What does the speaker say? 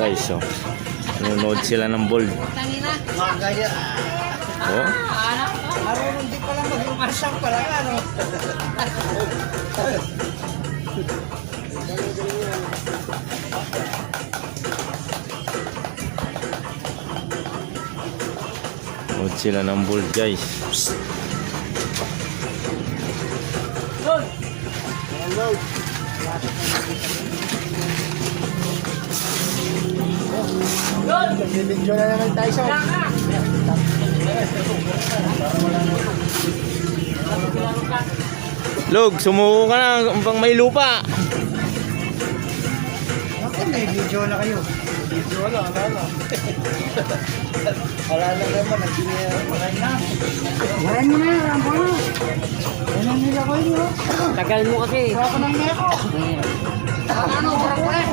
guys, oh. Nanonood sila ng ball. Magaya. Oh. Marunong di pala mag-umasang pala ka, no? Nanonood sila ng ball, guys. Nagbibidyo na naman tayo sa... Log, sumuko ka na pang may lupa. Bakit may video na kayo? Video na, wala na. Wala na naman, wala na. Wala nyo na, rambo na. Yan ang nila ko yun, oh. Tagal mo kasi. Wala ko nang neko. Ano, wala ko na.